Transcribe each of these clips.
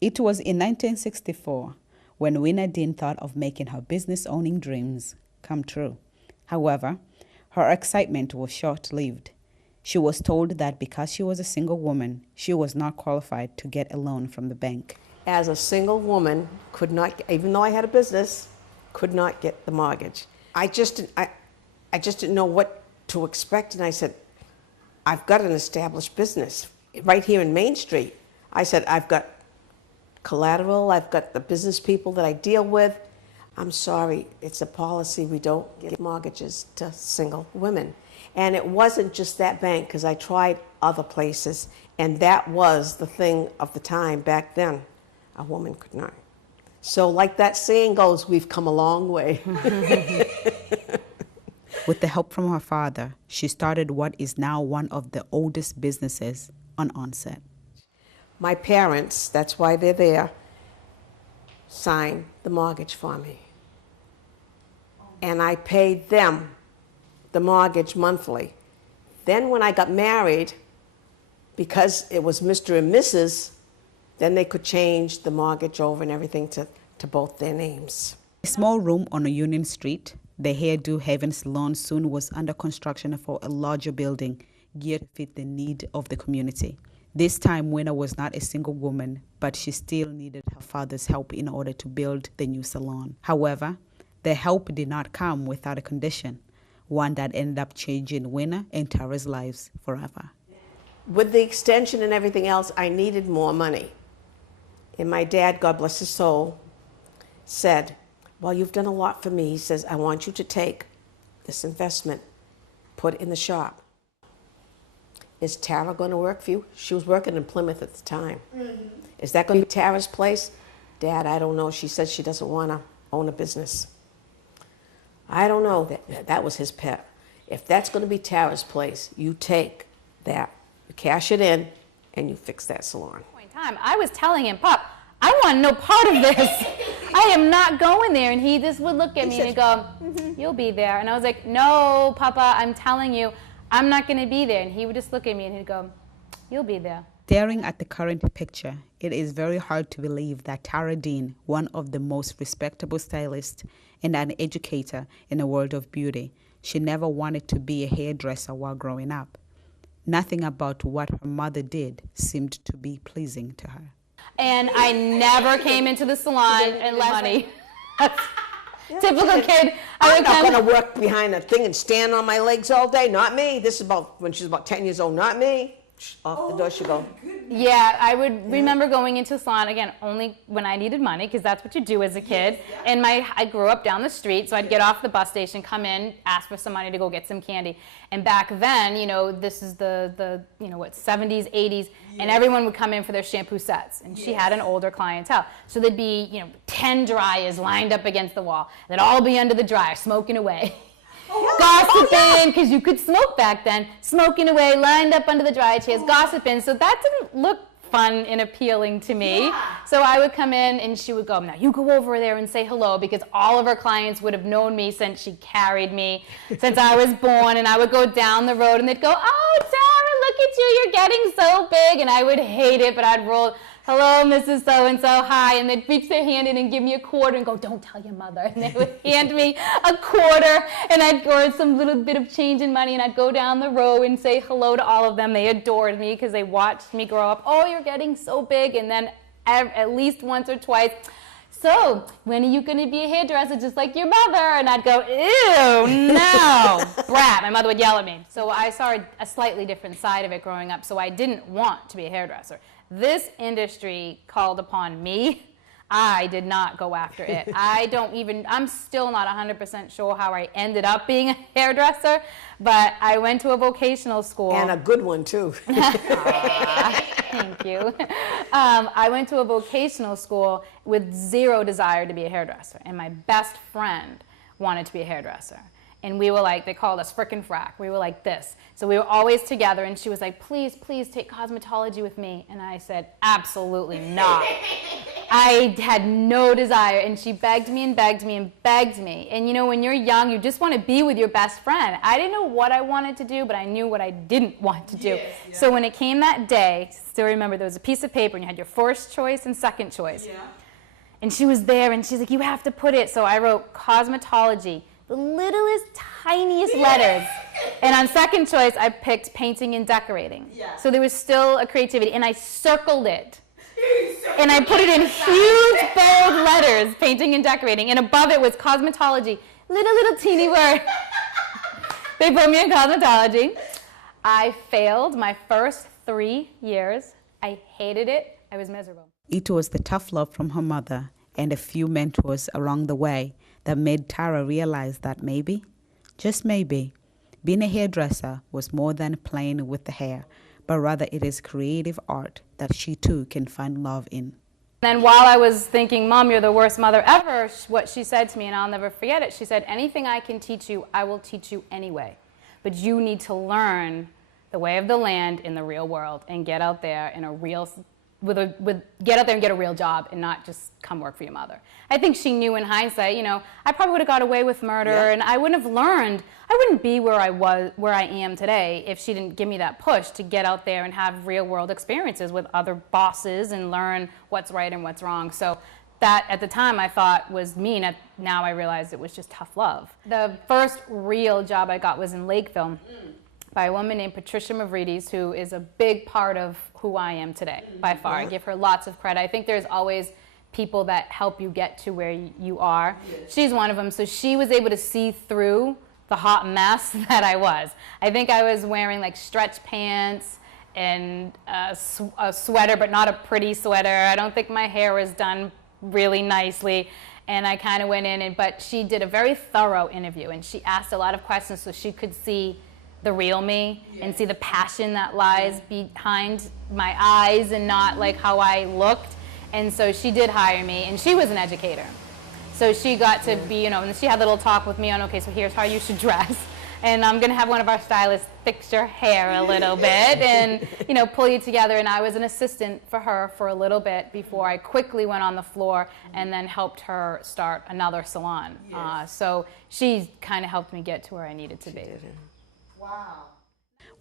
It was in 1964 when Wina Dean thought of making her business-owning dreams come true. However, her excitement was short-lived. She was told that because she was a single woman, she was not qualified to get a loan from the bank. As a single woman, could not, even though I had a business, could not get the mortgage. I just didn't know what to expect, and I said, I've got an established business right here in Main Street. I said, I've got collateral, I've got the business people that I deal with. I'm sorry, it's a policy, we don't give mortgages to single women. And it wasn't just that bank, because I tried other places, and that was the thing of the time back then. A woman could not. So like that saying goes, we've come a long way. With the help from her father, she started what is now one of the oldest businesses on Onset. My parents, that's why they're there, signed the mortgage for me. And I paid them the mortgage monthly. Then when I got married, because it was Mr. and Mrs., then they could change the mortgage over and everything to both their names. A small room on a Union Street, the Hairdo Haven Salon soon was under construction for a larger building geared to fit the need of the community. This time, Wina was not a single woman, but she still needed her father's help in order to build the new salon. However, the help did not come without a condition, one that ended up changing Wina and Tara's lives forever. With the extension and everything else, I needed more money. And my dad, God bless his soul, said, well, you've done a lot for me. He says, I want you to take this investment, put it in the shop. Is Tara going to work for you? She was working in Plymouth at the time. Mm-hmm. Is that going to be Tara's place? Dad, I don't know. She says she doesn't want to own a business. I don't know. That was his pet. If that's going to be Tara's place, you take that, you cash it in, and you fix that salon. I was telling him, Pop, I want no part of this. I am not going there. And he just would look at me and he'd go, you'll be there. And I was like, no, Papa, I'm telling you, I'm not going to be there. And he would just look at me and he'd go, you'll be there. Staring at the current picture, it is very hard to believe that Tara Dean, one of the most respectable stylists and an educator in the world of beauty, she never wanted to be a hairdresser while growing up. Nothing about what her mother did seemed to be pleasing to her. And I never came into the salon and left money. Typical kid. I'm not going to work behind a thing and stand on my legs all day. Not me. This is about when she's about 10 years old. Not me. Off the door she go. Yeah, I would remember going into a salon, again, only when I needed money, because that's what you do as a kid. Yes, yeah. And I grew up down the street, so I'd get off the bus station, come in, ask for some money to go get some candy. And back then, you know, this is the 70s, 80s, and everyone would come in for their shampoo sets. And she had an older clientele. So there'd be, 10 dryers lined up against the wall. They'd all be under the dryer, smoking away. Gossiping, because you could smoke back then, smoking away, lined up under the dryer chairs, gossiping. So that didn't look fun and appealing to me. Yeah. So I would come in and she would go, now you go over there and say hello, because all of her clients would have known me since she carried me, since I was born. And I would go down the road and they'd go, oh, Tara, look at you, you're getting so big. And I would hate it, but I'd roll, hello, Mrs. So-and-so, hi. And they'd reach their hand in and give me a quarter and go, don't tell your mother. And they would hand me a quarter, and I'd go some little bit of change in money, and I'd go down the row and say hello to all of them. They adored me because they watched me grow up. Oh, you're getting so big. And then at least once or twice, so when are you going to be a hairdresser just like your mother? And I'd go, ew, no, brat. My mother would yell at me. So I saw a slightly different side of it growing up, so I didn't want to be a hairdresser. This industry called upon me. I did not go after it. I'm still not 100% sure how I ended up being a hairdresser, but I went to a vocational school. And a good one, too. Thank you. I went to a vocational school with zero desire to be a hairdresser, and my best friend wanted to be a hairdresser. And we were like, they called us frickin' frack. We were like this. So we were always together, and she was like, please, please take cosmetology with me. And I said, absolutely not. I had no desire, and she begged me and begged me and begged me. And you know, when you're young, you just want to be with your best friend. I didn't know what I wanted to do, but I knew what I didn't want to do. Yes, yeah. So when it came that day, still remember, there was a piece of paper, and you had your first choice and second choice. Yeah. And she was there, and she's like, you have to put it. So I wrote cosmetology, the littlest, tiniest letters. And on second choice, I picked painting and decorating. Yeah. So there was still a creativity, and I circled it. And I put it in huge, bold letters, painting and decorating, and above it was cosmetology, little teeny word. They put me in cosmetology. I failed my first 3 years. I hated it. I was miserable. It was the tough love from her mother and a few mentors along the way that made Tara realize that maybe, just maybe, being a hairdresser was more than playing with the hair, but rather it is creative art that she too can find love in. Then while I was thinking, Mom, you're the worst mother ever, what she said to me, and I'll never forget it, she said, anything I can teach you, I will teach you anyway. But you need to learn the way of the land in the real world and get out there in a real get out there and get a real job and not just come work for your mother. I think she knew in hindsight, you know, I probably would have got away with murder, yeah. And I wouldn't have learned, I wouldn't be where I am today if she didn't give me that push to get out there and have real world experiences with other bosses and learn what's right and what's wrong. So that at the time I thought was mean. Now I realize it was just tough love. The first real job I got was in Lakeville. By a woman named Patricia Mavridis, who is a big part of who I am today, by far. I give her lots of credit. I think there's always people that help you get to where you are. Yes. She's one of them, so she was able to see through the hot mess that I was. I think I was wearing like stretch pants and a sweater, but not a pretty sweater. I don't think my hair was done really nicely. And I kind of went in, but she did a very thorough interview, and she asked a lot of questions so she could see the real me, yes. And see the passion that lies behind my eyes and not like how I looked. And so she did hire me, and she was an educator. So she got to be, you know, and she had a little talk with me on, okay, so here's how you should dress. And I'm gonna have one of our stylists fix your hair a little bit and, you know, pull you together. And I was an assistant for her for a little bit before I quickly went on the floor and then helped her start another salon. Yes. So she kind of helped me get to where I needed to be. Wow.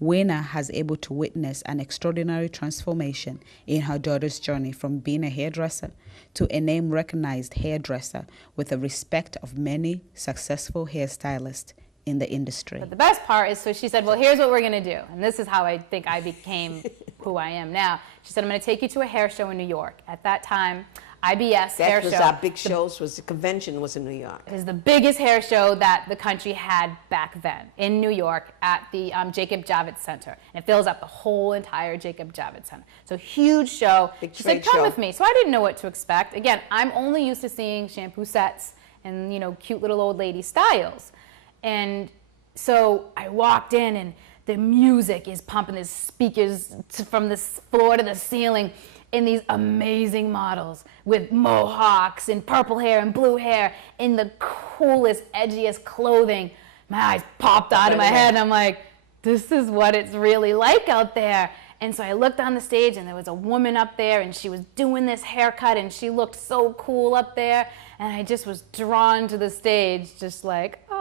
Wayna has able to witness an extraordinary transformation in her daughter's journey from being a hairdresser to a name-recognized hairdresser with the respect of many successful hairstylists in the industry. But the best part is, so she said, well, here's what we're going to do. And this is how I think I became who I am now. She said, I'm going to take you to a hair show in New York. At that time, IBS hair show. That was our big shows, the convention was in New York. It was the biggest hair show that the country had back then in New York at the Jacob Javits Center. And it fills up the whole entire Jacob Javits Center. So huge show. She said, come with me. So I didn't know what to expect. Again, I'm only used to seeing shampoo sets and, you know, cute little old lady styles. And so I walked in, and the music is pumping, there's speakers from the floor to the ceiling, and these amazing models with mohawks and purple hair and blue hair in the coolest, edgiest clothing. My eyes popped out of my head, and I'm like, this is what it's really like out there. And so I looked on the stage, and there was a woman up there, and she was doing this haircut, and she looked so cool up there. And I just was drawn to the stage, just like, oh.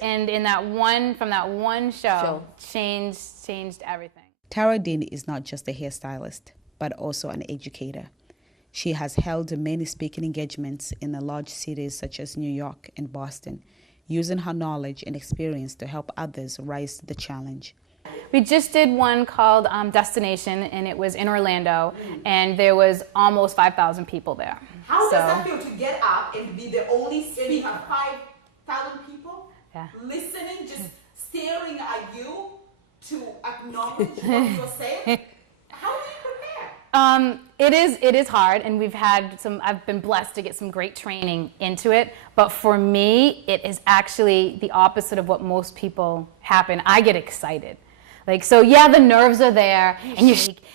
And from that one show, changed everything. Tara Dean is not just a hairstylist, but also an educator. She has held many speaking engagements in the large cities such as New York and Boston, using her knowledge and experience to help others rise to the challenge. We just did one called Destination, and it was in Orlando, and there was almost 5,000 people there. How does that feel to get up and be the only speaker? 5,000 people listening, just staring at you to acknowledge what you're saying? How do you prepare? It is hard, and I've been blessed to get some great training into it, but for me, it is actually the opposite of what most people happen. I get excited. Like, so yeah, the nerves are there, and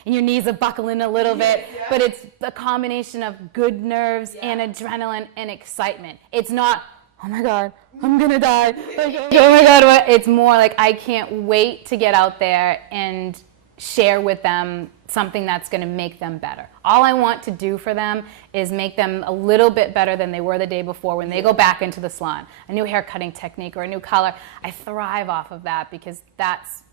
your knees are buckling a little bit, but it's a combination of good nerves and adrenaline and excitement. It's not, oh my God, I'm gonna die. Like, oh my God, what? It's more like I can't wait to get out there and share with them something that's gonna make them better. All I want to do for them is make them a little bit better than they were the day before when they go back into the salon. A new hair cutting technique or a new color. I thrive off of that because that's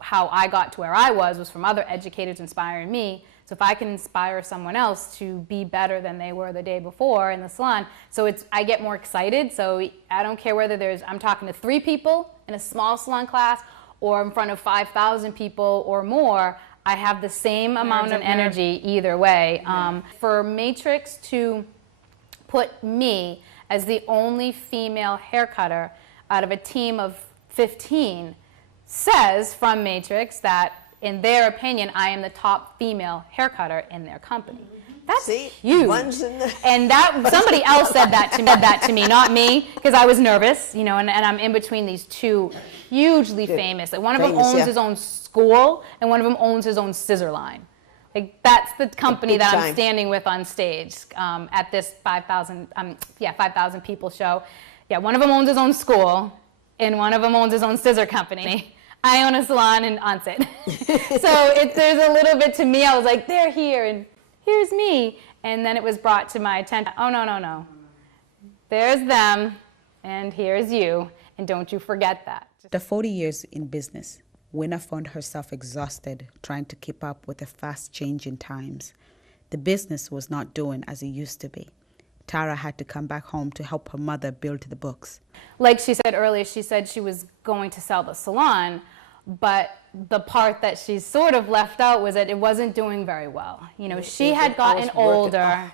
how I got to where I was from other educators inspiring me. So if I can inspire someone else to be better than they were the day before in the salon, so I get more excited. So I don't care whether I'm talking to 3 people in a small salon class or in front of 5,000 people or more, I have the same amount of energy either way. For Matrix to put me as the only female hair cutter out of a team of 15 says from Matrix that in their opinion, I am the top female hair cutter in their company. That's huge. And somebody else said that to me, not me, because I was nervous, you know, and I'm in between these 2 hugely famous. Like one of them owns his own school, and one of them owns his own scissor line. Like that's the company that I'm standing with on stage at this 5,000 people show. Yeah, one of them owns his own school, and one of them owns his own scissor company. I own a salon in Onset. So there's a little bit to me, I was like, they're here, and here's me. And then it was brought to my attention, oh, no. There's them, and here's you, and don't you forget that. After 40 years in business, Winner found herself exhausted trying to keep up with the fast-changing times. The business was not doing as it used to be. Tara had to come back home to help her mother build the books. Like she said earlier, she said she was going to sell the salon, but the part that she sort of left out was that it wasn't doing very well. You know, she had gotten older,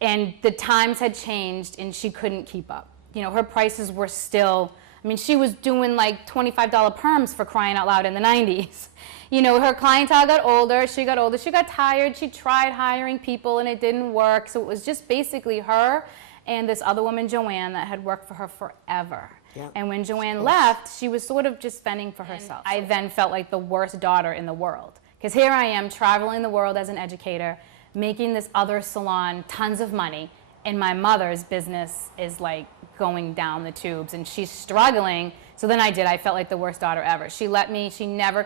and the times had changed, and she couldn't keep up. You know, her prices were still, I mean, she was doing like $25 perms for crying out loud in the 90s. You know, her clientele got older, she got tired, she tried hiring people and it didn't work. So it was just basically her and this other woman, Joanne, that had worked for her forever. Yep. And when Joanne left, she was sort of just fending for herself. I then felt like the worst daughter in the world. Because here I am traveling the world as an educator, making this other salon tons of money, and my mother's business is like going down the tubes and she's struggling. So then I felt like the worst daughter ever. She never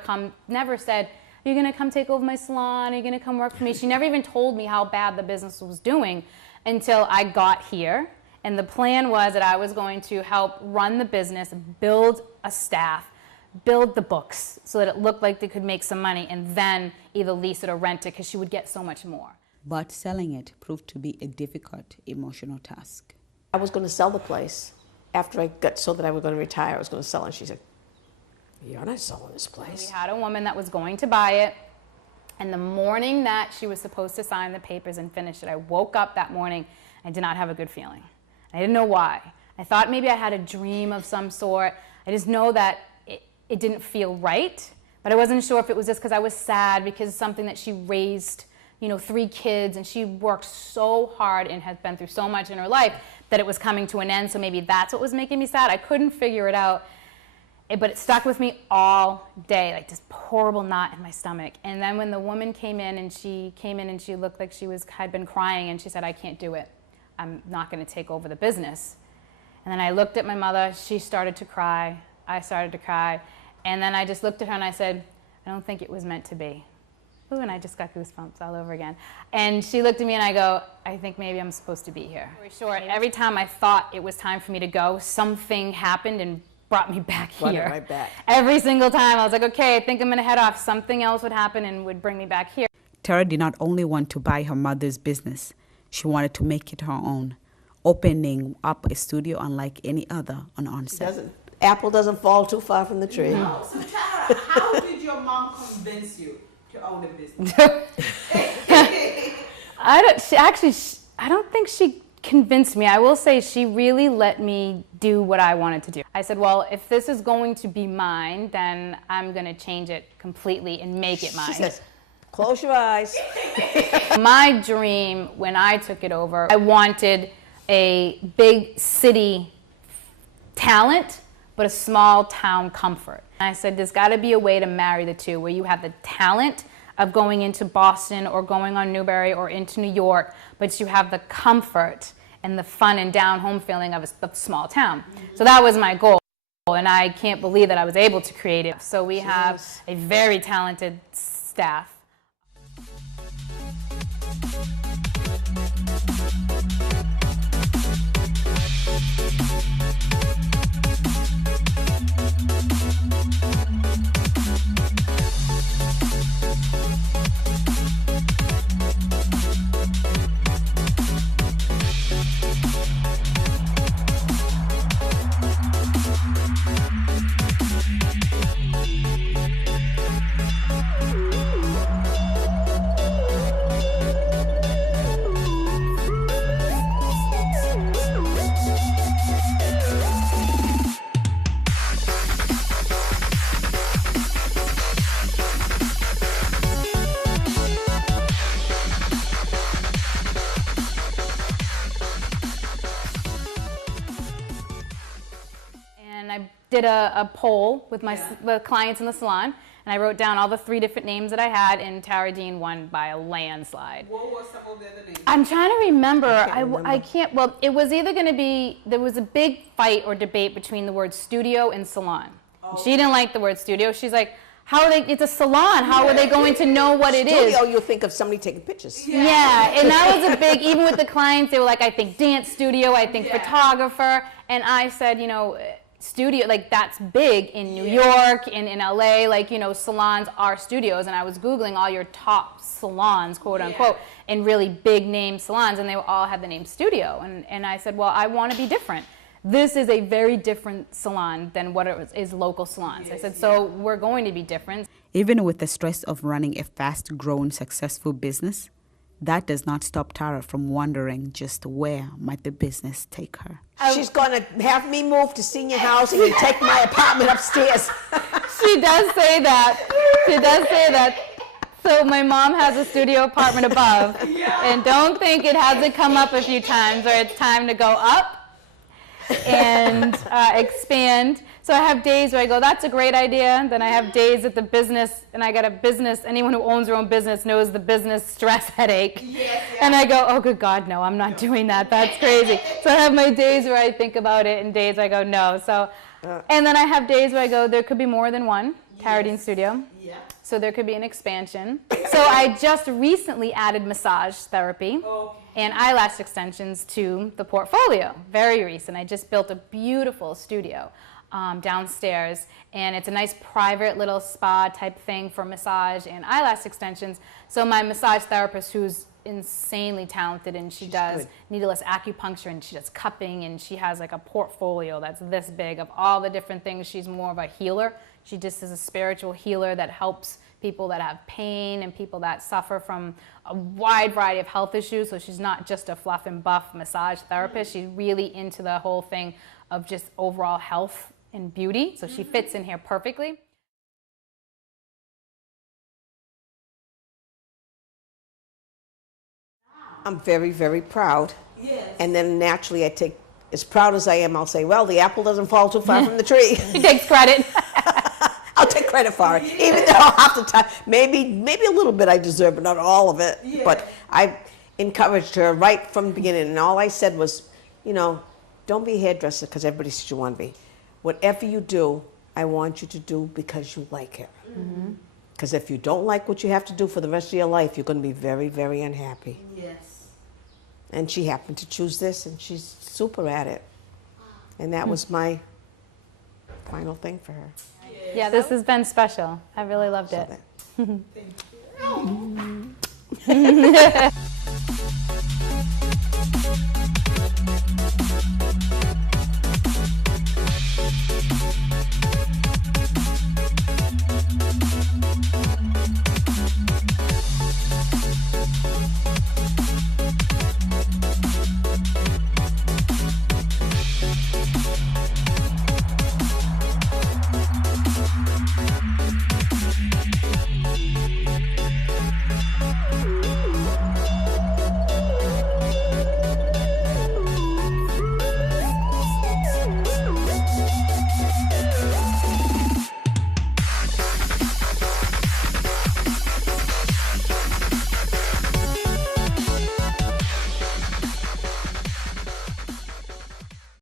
said, are you gonna come take over my salon? Are you gonna come work for me? She never even told me how bad the business was doing until I got here. And the plan was that I was going to help run the business, build a staff, build the books so that it looked like they could make some money and then either lease it or rent it because she would get so much more. But selling it proved to be a difficult emotional task. I was going to sell the place after I got so that I was going to retire. I was going to sell it. And she said, you're not selling this place. We had a woman that was going to buy it. And the morning that she was supposed to sign the papers and finish it, I woke up that morning. I did not have a good feeling. I didn't know why. I thought maybe I had a dream of some sort. I just know that it didn't feel right. But I wasn't sure if it was just because I was sad because it's something that she raised, 3 kids, and she worked so hard and has been through so much in her life that it was coming to an end, so maybe that's what was making me sad. I couldn't figure it out, but it stuck with me all day, like this horrible knot in my stomach. And then when the woman came in and she looked like she had been crying, and she said, I can't do it. I'm not going to take over the business. And then I looked at my mother. She started to cry. I started to cry. And then I just looked at her and I said, I don't think it was meant to be. Ooh, and I just got goosebumps all over again. And she looked at me and I go, I think maybe I'm supposed to be here. For sure, every time I thought it was time for me to go, something happened and brought me back here. Right back. Every single time I was like, okay, I think I'm gonna head off. Something else would happen and would bring me back here. Tara did not only want to buy her mother's business, she wanted to make it her own, opening up a studio unlike any other on Onset. Apple doesn't fall too far from the tree. No. So Tara, how did your mom convince you to own a business? I don't think she convinced me. I will say she really let me do what I wanted to do. I said, well, if this is going to be mine, then I'm going to change it completely and make it mine. She says, close your eyes. My dream when I took it over, I wanted a big city talent, but a small town comfort. And I said, there's got to be a way to marry the two, where you have the talent of going into Boston or going on Newbury or into New York, but you have the comfort and the fun and down-home feeling of a small town. So that was my goal, and I can't believe that I was able to create it. So we have a very talented staff. I did a poll with the clients in the salon, and I wrote down all the 3 different names that I had, and Tara Dean won by a landslide. What were some of the other names? I'm trying to remember. I can't, well, it was either going to be, there was a big fight or debate between the word studio and salon. She didn't like the word studio. She's like, how are they, it's a salon, how are they going to know what it is? Studio, you'll think of somebody taking pictures. Yeah, and that was a big, even with the clients, they were like, I think dance studio, I think photographer, and I said, you know, studio, like that's big in New York, in LA, like, you know, salons are studios, and I was Googling all your top salons, quote unquote, and really big name salons, and they all had the name studio, and I said, well, I want to be different. This is a very different salon than what it is local salons. I said, so we're going to be different. Even with the stress of running a fast-growing, successful business, that does not stop Tara from wondering just where might the business take her. She's going to have me move to senior housing and take my apartment upstairs. She does say that. She does say that. So my mom has a studio apartment above, and don't think it hasn't come up a few times, or it's time to go up and expand. So I have days where I go, that's a great idea. Then I have days at the business, and I got a business, anyone who owns their own business knows the business stress headache. And I go, oh, good God, no, I'm not doing that. That's crazy. So I have my days where I think about it, and days I go, no. So, and then I have days where I go, there could be more than one Tara Dean studio. So there could be an expansion. So I just recently added massage therapy and eyelash extensions to the portfolio. Very recent. I just built a beautiful studio downstairs, and it's a nice private little spa type thing for massage and eyelash extensions. So my massage therapist, who's insanely talented, and she does needleless acupuncture, and she does cupping, and she has like a portfolio that's this big of all the different things. She's more of a healer. She just is a spiritual healer that helps people that have pain and people that suffer from a wide variety of health issues. So she's not just a fluff and buff massage therapist. She's really into the whole thing of just overall health and beauty. So she fits in here perfectly. I'm very, very proud. And then naturally I take, as proud as I am, I'll say, well, the apple doesn't fall too far from the tree. She takes credit. I'll take credit for it, even though half the time, maybe a little bit I deserve, but not all of it. But I encouraged her right from the beginning, and all I said was, you know, don't be a hairdresser because everybody says you want to be. Whatever you do, I want you to do because you like it. Because if you don't like what you have to do for the rest of your life, you're going to be very, very unhappy. And she happened to choose this, and she's super at it. And that was my final thing for her. Yeah, this has been special. I really loved it. Thank you.